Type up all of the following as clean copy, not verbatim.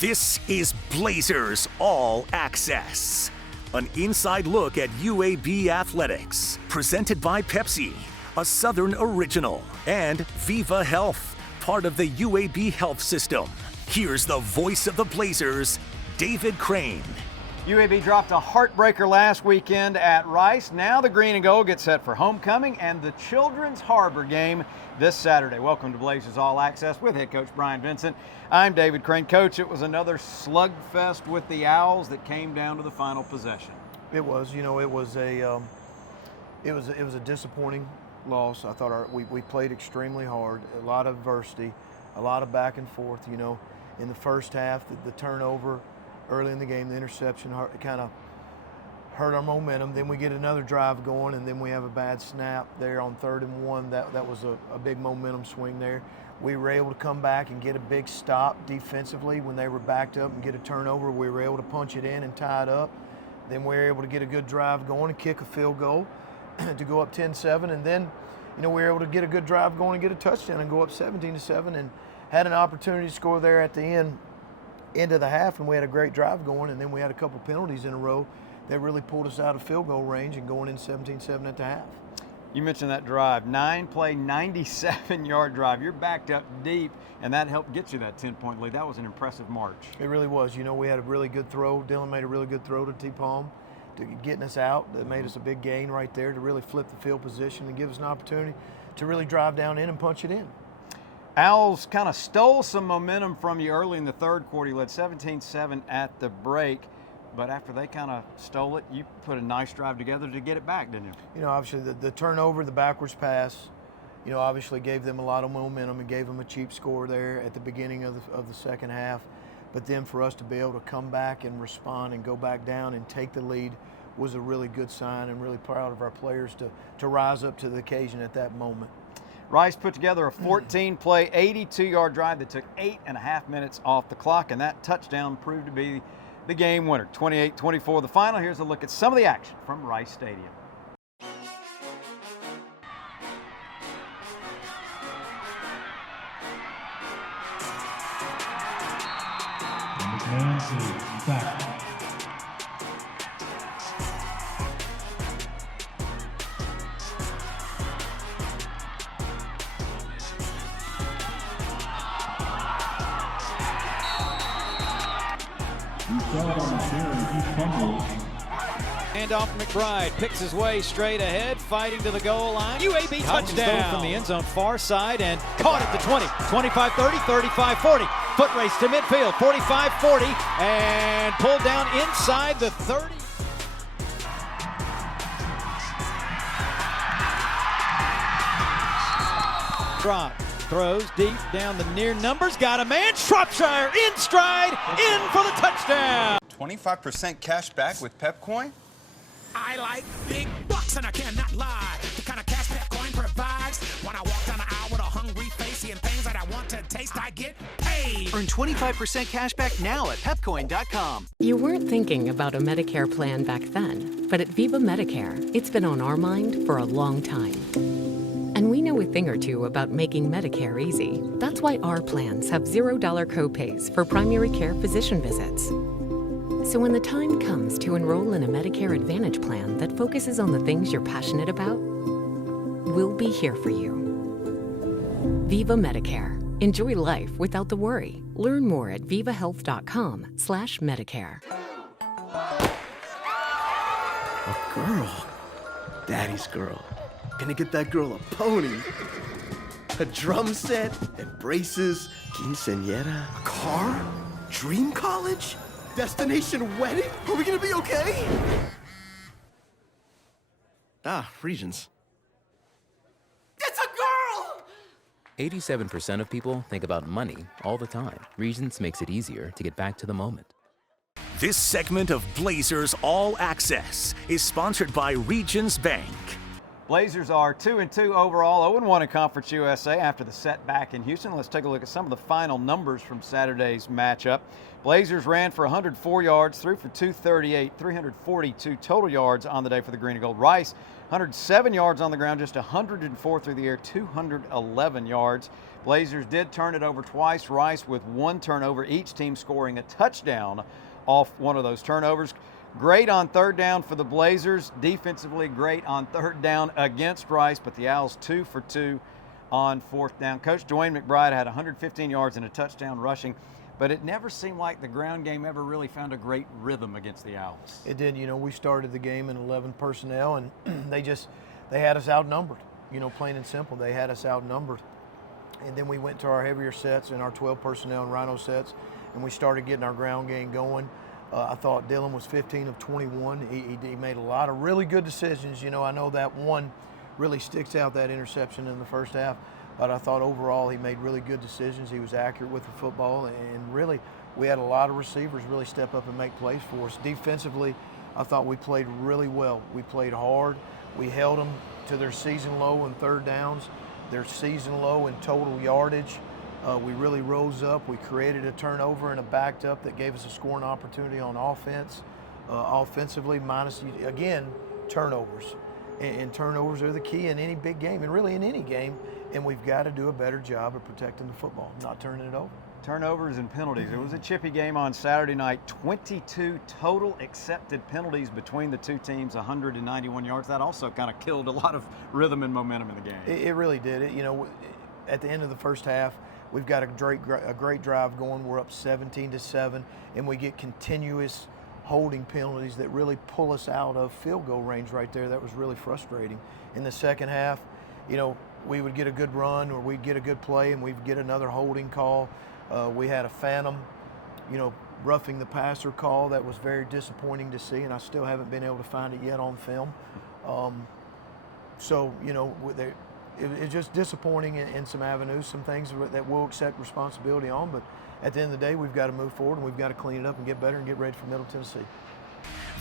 This is Blazers All Access, an inside look at UAB athletics, presented by Pepsi, a Southern original, and Viva Health, part of the UAB health system. Here's the voice of the Blazers, David Crane. UAB dropped a heartbreaker last weekend at Rice. Now the green and gold get set for homecoming and the Children's Harbor game this Saturday. Welcome to Blazers All Access with head coach Brian Vincent. I'm David Crane. Coach, it was another slugfest with the Owls that came down to the final possession. It was, it was a disappointing loss. I thought we played extremely hard, a lot of adversity, a lot of back and forth. In the first half, the turnover early in the game, the interception kind of hurt our momentum. Then we get another drive going, and then we have a bad snap there on 3rd and 1. That was a big momentum swing there. We were able to come back and get a big stop defensively when they were backed up and get a turnover. We were able to punch it in and tie it up. Then we were able to get a good drive going and kick a field goal to go up 10-7. And then, we were able to get a good drive going and get a touchdown and go up 17-7, and had an opportunity to score there at the end of the half, and we had a great drive going, and then we had a couple penalties in a row that really pulled us out of field goal range and going in 17-7 at the half. You mentioned that drive, 9-play, 97-yard drive. You're backed up deep, and that helped get you that 10-point lead. That was an impressive march. It really was. We had a really good throw. Dylan made a really good throw to T-Palm to getting us out. That made us a big gain right there to really flip the field position and give us an opportunity to really drive down in and punch it in. Owls kind of stole some momentum from you early in the third quarter. You led 17-7 at the break, but after they kind of stole it, you put a nice drive together to get it back, didn't you? Obviously the turnover, the backwards pass, obviously gave them a lot of momentum and gave them a cheap score there at the beginning of the second half. But then for us to be able to come back and respond and go back down and take the lead was a really good sign, and really proud of our players to rise up to the occasion at that moment. Rice put together a 14-play, 82-yard drive that took 8.5 minutes off the clock, and that touchdown proved to be the game winner, 28-24. The final, here's a look at some of the action from Rice Stadium. Back. Handoff McBride, picks his way straight ahead, fighting to the goal line. UAB touchdown from the end zone far side and caught at the 20, 25-30, 35-40. Foot race to midfield, 45-40, and pulled down inside the 30. Drop, throws deep down the near numbers, got a man. Shropshire in stride, in for the touchdown. 25% cash back with Pepcoin? I like big bucks and I cannot lie. The kind of cash Pepcoin provides. When I walk down the aisle with a hungry face, seeing things that I want to taste, I get paid. Earn 25% cash back now at Pepcoin.com. You weren't thinking about a Medicare plan back then, but at Viva Medicare, it's been on our mind for a long time. And we know a thing or two about making Medicare easy. That's why our plans have $0 copays for primary care physician visits. So when the time comes to enroll in a Medicare Advantage plan that focuses on the things you're passionate about, we'll be here for you. Viva Medicare. Enjoy life without the worry. Learn more at vivahealth.com/Medicare. A girl. Daddy's girl. Gonna get that girl a pony. A drum set and braces. Quinceañera. A car? Dream college? Destination wedding? Are we gonna be okay? Regions. It's a girl! 87% of people think about money all the time. Regions makes it easier to get back to the moment. This segment of Blazers All Access is sponsored by Regions Bank. Blazers are 2-2 overall, 0-1 in Conference USA after the setback in Houston. Let's take a look at some of the final numbers from Saturday's matchup. Blazers ran for 104 yards, threw for 238, 342 total yards on the day for the Green and Gold. Rice, 107 yards on the ground, just 104 through the air, 211 yards. Blazers did turn it over twice. Rice with one turnover, each team scoring a touchdown off one of those turnovers. Great on third down for the Blazers. Defensively great on third down against Rice, but the Owls 2 for 2 on fourth down. Coach Dwayne McBride had 115 yards and a touchdown rushing, but it never seemed like the ground game ever really found a great rhythm against the Owls. It did. You know, we started the game in 11 personnel, and they had us outnumbered. You know, plain and simple, they had us outnumbered. And then we went to our heavier sets and our 12 personnel and Rhino sets, and we started getting our ground game going. I thought Dylan was 15 of 21. He made a lot of really good decisions. You know, I know that one really sticks out, that interception in the first half, but I thought overall he made really good decisions. He was accurate with the football, and really we had a lot of receivers really step up and make plays for us. Defensively, I thought we played really well. We played hard. We held them to their season low in third downs, their season low in total yardage. We really rose up. We created a turnover and a backed up that gave us a scoring opportunity on offense. Offensively, minus, again, turnovers. And turnovers are the key in any big game, and really in any game, and we've got to do a better job of protecting the football, not turning it over. Turnovers and penalties. It was a chippy game on Saturday night. 22 total accepted penalties between the two teams, 191 yards. That also kind of killed a lot of rhythm and momentum in the game. It really did. You know, at the end of the first half, we've got a great drive going. We're up 17-7, and we get continuous holding penalties that really pull us out of field goal range right there. That was really frustrating. In the second half, you know, we would get a good run or we'd get a good play and we'd get another holding call. We had a phantom, you know, roughing the passer call that was very disappointing to see, and I still haven't been able to find it yet on film. So, you know, it's just disappointing in some avenues, some things that we'll accept responsibility on, but at the end of the day, we've got to move forward and we've got to clean it up and get better and get ready for Middle Tennessee.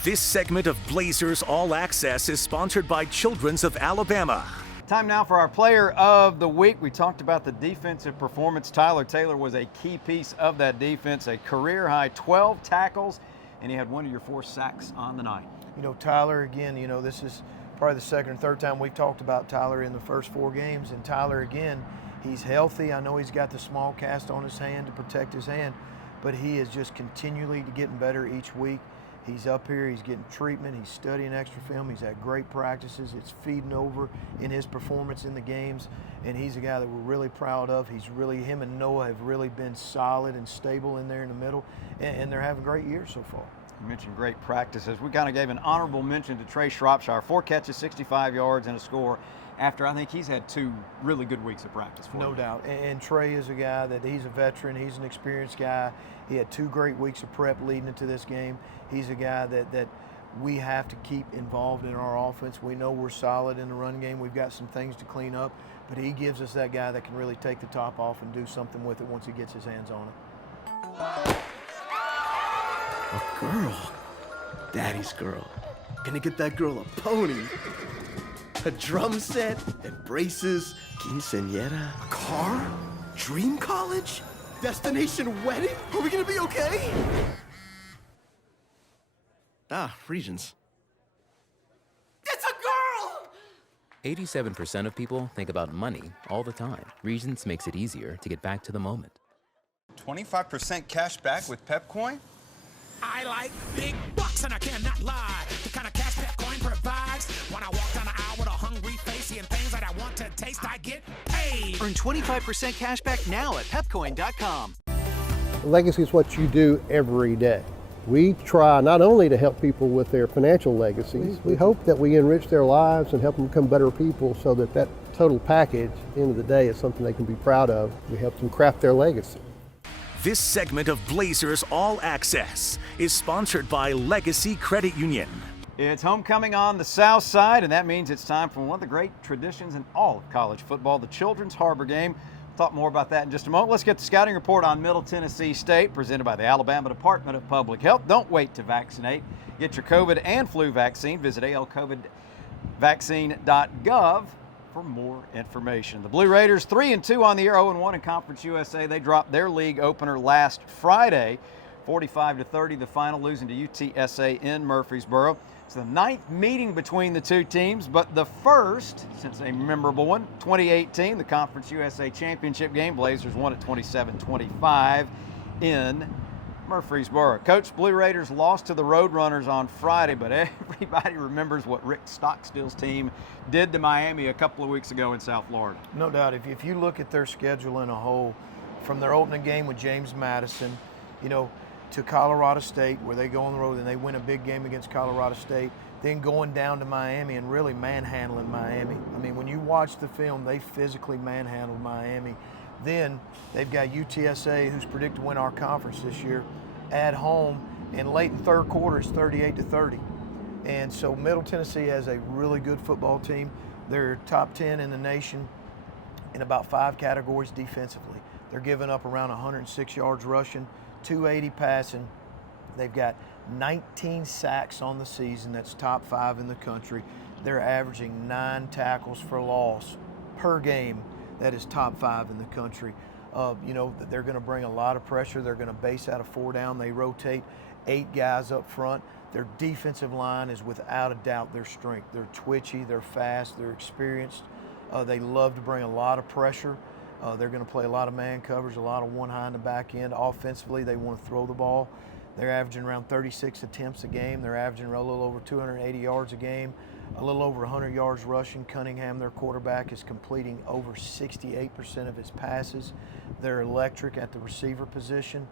This segment of Blazers All Access is sponsored by Children's of Alabama. Time now for our player of the week. We talked about the defensive performance. Tyler Taylor was a key piece of that defense, a career high 12 tackles, and he had one of your 4 sacks on the night. You know, Tyler, again, you know, this is probably the second or third time we've talked about Tyler in the first 4 games, and Tyler, again, he's healthy. I know he's got the small cast on his hand to protect his hand, but he is just continually getting better each week. He's up here, he's getting treatment, he's studying extra film, he's had great practices, it's feeding over in his performance in the games, and he's a guy that we're really proud of. Him and Noah have really been solid and stable in there in the middle, and they're having great years so far. You mentioned great practices. We kind of gave an honorable mention to Trey Shropshire, 4 catches, 65 yards, and a score, after I think he's had 2 really good weeks of practice for No doubt. And Trey is a guy that he's a veteran. He's an experienced guy. He had 2 great weeks of prep leading into this game. He's a guy that we have to keep involved in our offense. We know we're solid in the run game. We've got some things to clean up, but he gives us that guy that can really take the top off and do something with it once he gets his hands on it. A girl. Daddy's girl. Gonna get that girl a pony. A drum set and braces, quinceañera, a car, dream college, destination wedding? Are we gonna be okay? Ah, Regents. It's a girl! 87% of people think about money all the time. Regents makes it easier to get back to the moment. 25% cash back with Pepcoin? I like big bucks and I cannot lie. The kind of cash Pepcoin provides. When I walk down the aisle with a hungry face, seeing things that I want to taste, I get paid. Earn 25% cash back now at Pepcoin.com. Legacy is what you do every day. We try not only to help people with their financial legacies, we hope that we enrich their lives and help them become better people so that total package, at the end of the day, is something they can be proud of. We help them craft their legacy. This segment of Blazers All Access is sponsored by Legacy Credit Union. It's homecoming on the south side, and that means it's time for one of the great traditions in all of college football, the Children's Harbor Game. We'll talk more about that in just a moment. Let's get the scouting report on Middle Tennessee State, presented by the Alabama Department of Public Health. Don't wait to vaccinate. Get your COVID and flu vaccine. Visit alcovidvaccine.gov for more information. The Blue Raiders 3-2 on the year, 0-1 in Conference USA. They dropped their league opener last Friday 45-30, the final, losing to UTSA in Murfreesboro. It's the 9th meeting between the two teams, but the first since a memorable one. 2018, the Conference USA Championship game. Blazers won at 27-25 in Murfreesboro. Coach, Blue Raiders lost to the Roadrunners on Friday, but everybody remembers what Rick Stockstill's team did to Miami a couple of weeks ago in South Florida. No doubt. If you look at their schedule in a whole, from their opening game with James Madison, to Colorado State, where they go on the road and they win a big game against Colorado State, then going down to Miami and really manhandling Miami. I mean, when you watch the film, they physically manhandled Miami. Then they've got UTSA, who's predicted to win our conference this year, at home, and late in third quarter, it's 38-30. And so Middle Tennessee has a really good football team. They're top 10 in the nation in about 5 categories defensively. They're giving up around 106 yards rushing, 280 passing. They've got 19 sacks on the season. That's top 5 in the country. They're averaging 9 tackles for loss per game. That is top 5 in the country. They're going to bring a lot of pressure. They're going to base out of 4 down. They rotate 8 guys up front. Their defensive line is without a doubt their strength. They're twitchy, they're fast, they're experienced. They love to bring a lot of pressure. They're going to play a lot of man coverage, a lot of one high in the back end. Offensively, they want to throw the ball. They're averaging around 36 attempts a game. They're averaging a little over 280 yards a game, a little over 100 yards rushing. Cunningham, their quarterback, is completing over 68% of his passes. They're electric at the receiver position.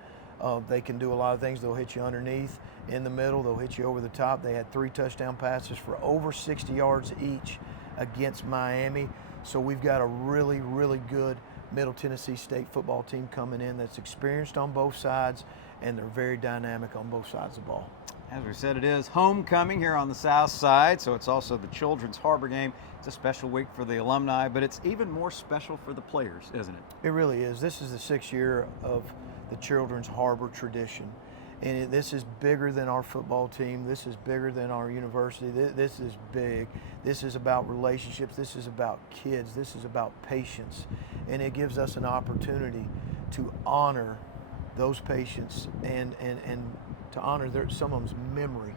They can do a lot of things. They'll hit you underneath, in the middle. They'll hit you over the top. They had 3 touchdown passes for over 60 yards each against Miami. So we've got a really, really good Middle Tennessee State football team coming in that's experienced on both sides, and they're very dynamic on both sides of the ball. As we said, it is homecoming here on the south side, so it's also the Children's Harbor game. It's a special week for the alumni, but it's even more special for the players, isn't it? It really is. This is the 6th year of the Children's Harbor tradition. And this is bigger than our football team. This is bigger than our university. This is big. This is about relationships. This is about kids. This is about patience. And it gives us an opportunity to honor those patients and to honor some of them's memory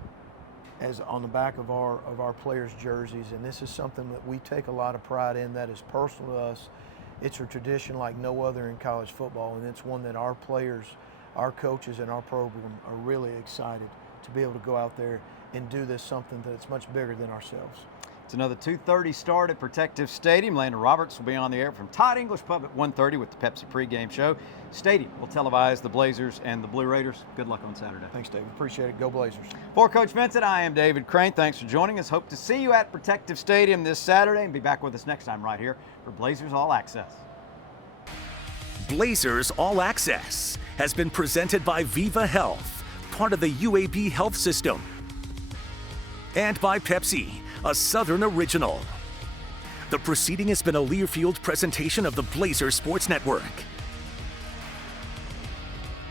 as on the back of our players' jerseys. And this is something that we take a lot of pride in, that is personal to us. It's a tradition like no other in college football, and it's one that our players, our coaches, and our program are really excited to be able to go out there and do this, something that's much bigger than ourselves. It's another 2:30 start at Protective Stadium. Landon Roberts will be on the air from Todd English Pub at 1:30 with the Pepsi pregame show. Stadium will televise the Blazers and the Blue Raiders. Good luck on Saturday. Thanks, David. Appreciate it. Go Blazers. For Coach Vincent, I am David Crane. Thanks for joining us. Hope to see you at Protective Stadium this Saturday, and be back with us next time right here for Blazers All Access. Blazers All Access has been presented by Viva Health, part of the UAB Health System, and by Pepsi, a Southern original. The proceeding has been a Learfield presentation of the Blazer Sports Network.